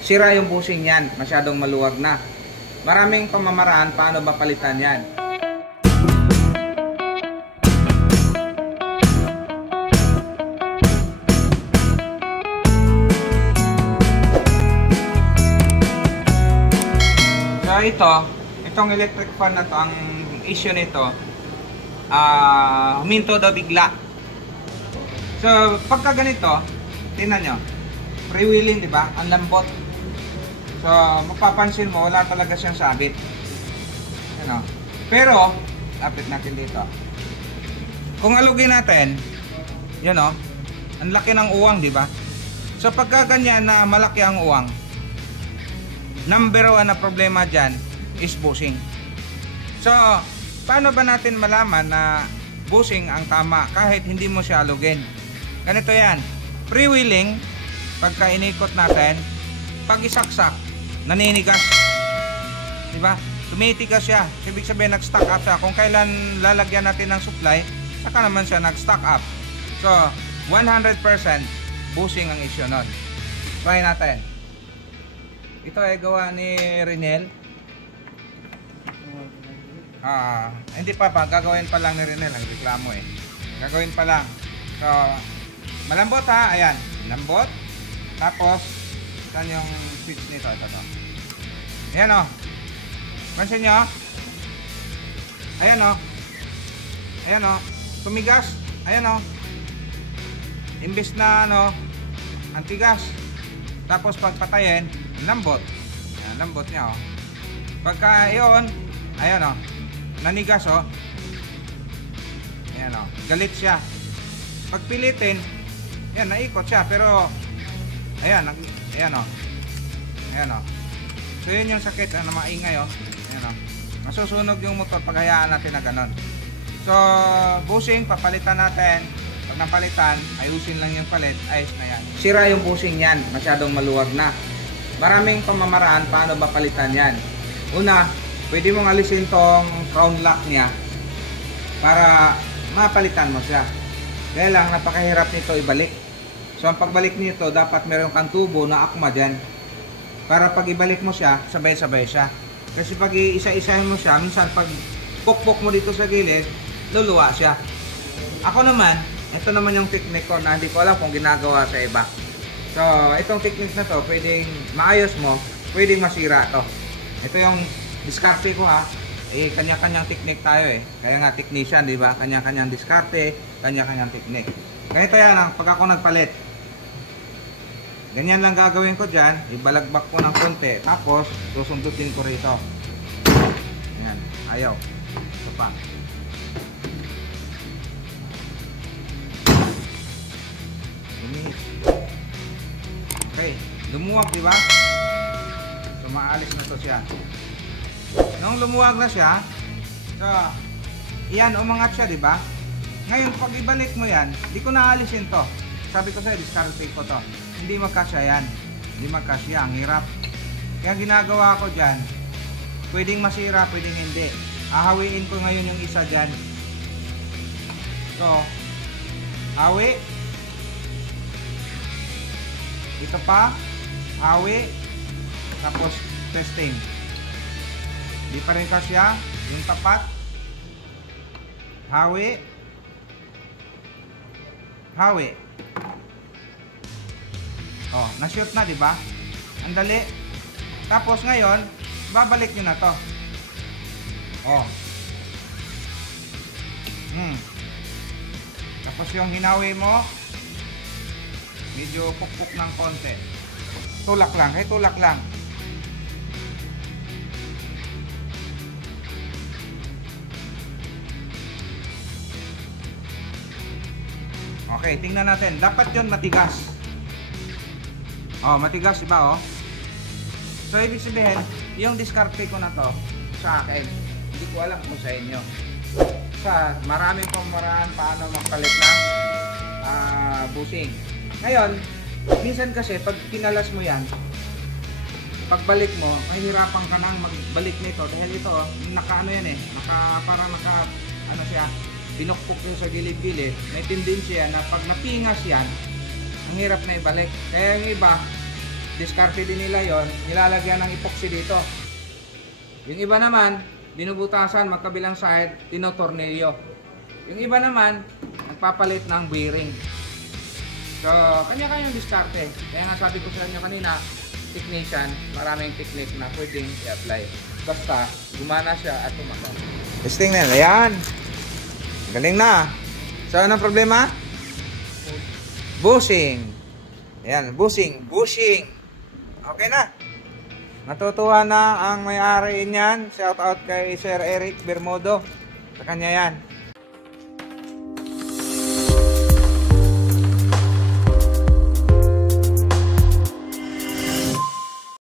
Sira yung bushing yan, masyadong maluwag na. Maraming pamamaraan paano ba palitan yan. So itong electric fan na to, ang issue nito, huminto daw bigla. So pagka ganito, tingnan nyo, freewheeling, di ba? Ang lambot. So mapapansin mo, wala talaga siyang sabit. Ano? Pero lapit natin dito. Kung alugin natin, yun o, ang laki ng uwang, di ba? So pagka ganyan na malaki ang uwang, number 1 na problema dyan is bushing. So, paano ba natin malaman na bushing ang tama kahit hindi mo siya alugin? Ganito yan. Freewheeling, pagka inikot natin, pag isaksak, naninigas. Diba? Tumitigas siya. Ibig sabihin, nag-stack up siya. Kung kailan lalagyan natin ng supply, saka naman siya nag-stack up. So, 100% bushing ang issue nun. Try natin. Ito ay gawa ni Renel. Hindi pa gagawin pa lang ni Renel, ang reklamo eh. Gagawin pa lang. So, malambot ha, ayan, lambot. Tapos, saan yung switch nito? Ito to. Ayan o. Pansin nyo? Ayan o. Ayan o. Tumigas. Ayan o. Imbis na ano, antigas. Tapos pagpatayin, lambot. Ayan, lambot niya o. Pagka yun, ayan o. Nanigas o. Ayan o. Galit siya. Pagpilitin, ayan, naikot siya. Pero, ayan, ayan o. Ayan o. So yun yung sakit na maingay o. Ayan o. Masusunog yung motor pag hayaan natin na ganon. So, bushing, papalitan natin. Pag napalitan, ayusin lang yung palit, ayos na yan. Sira yung bushing yan, masyadong maluwag na. Maraming pamamaraan paano ba palitan yan. Una, pwede mong alisin tong crown lock niya para mapalitan mo siya. Kaya lang, napakahirap nito ibalik. So ang pagbalik nito, dapat meron kang tubo na akma dyan. Para pag ibalik mo siya, sabay-sabay siya. Kasi pag isa-isahin mo siya, minsan pag pukpok mo dito sa gilid, luluwa siya. Ako naman, ito naman yung technique ko na hindi ko alam kung ginagawa sa iba. So itong technique na to, pwedeng maayos mo, pwedeng masira to. Ito yung diskarte ko ha. Eh, kanya-kanyang technique tayo eh. Kaya nga technician, di ba? Kanya-kanyang diskarte, kanya-kanyang technique. Ganito yan lang, pag ako nagpalit. Ganyan lang gagawin ko dyan. Ibalagbak ko ng konti. Tapos, susundutin ko rito. Ayan, ayaw. Ito pa. Okay, lumuwag, di ba? So, maalis na to siya. Nung lumuwag na siya, so, yan, umangat siya, di ba? Ngayon, pag ibalik mo yan, di ko naalisin to. Sabi ko sa'yo, diskarte ko to. Hindi magkasya yan. Hindi magkasya, ang hirap. Kaya ginagawa ko dyan, pwedeng masira, pwedeng hindi. Hahawiin ko ngayon yung isa dyan. So, hawi. Ito pa, hawi. Tapos, testing. Di pa rin kasya, yung tapat. Hawi. Hawi. Oh, na-shoot na, di ba? Ang dali. Tapos ngayon, babalik niyo na to. Oh. Tapos yung hinawi mo, medyo pukpuk ng konti. Tulak lang, tulak lang. Okay, tingnan natin. Dapat yun matigas. Oh, matigas, diba, oh? So, ibig sabihin, yung diskarte ko na to, sa akin, hindi ko alam kung sa inyo. Sa maraming pamaraan paano magpalit ng bushing. Ngayon, minsan kasi, pag kinalas mo yan, pagbalik mo, mahirapan ka nang magbalik nito. Dahil ito, naka ano yan eh, parang naka, ano siya, pinukpok yun sa gilid-gilid, may tendency yan na pag napingas yan, ang hirap na ibalik. Kaya yung iba, diskarte din nila yon, nilalagyan ng epoxy dito. Yung iba naman, binubutasan magkabilang side, tinotornilyo. Yung iba naman, nagpapalit ng bearing. So, kanya-kanyang diskarte. Kaya nga sabi ko sa inyo kanina, technician, maraming technique na pwedeng i-apply. Basta, gumana siya at tumakas. Testing na, ayan. Galing na. So, anong problema? Bushing. Ayan, bushing. Okay na. Natutuwa na ang may-ari niyan. Shout out kay Sir Eric Bermudo. Sa kanya yan.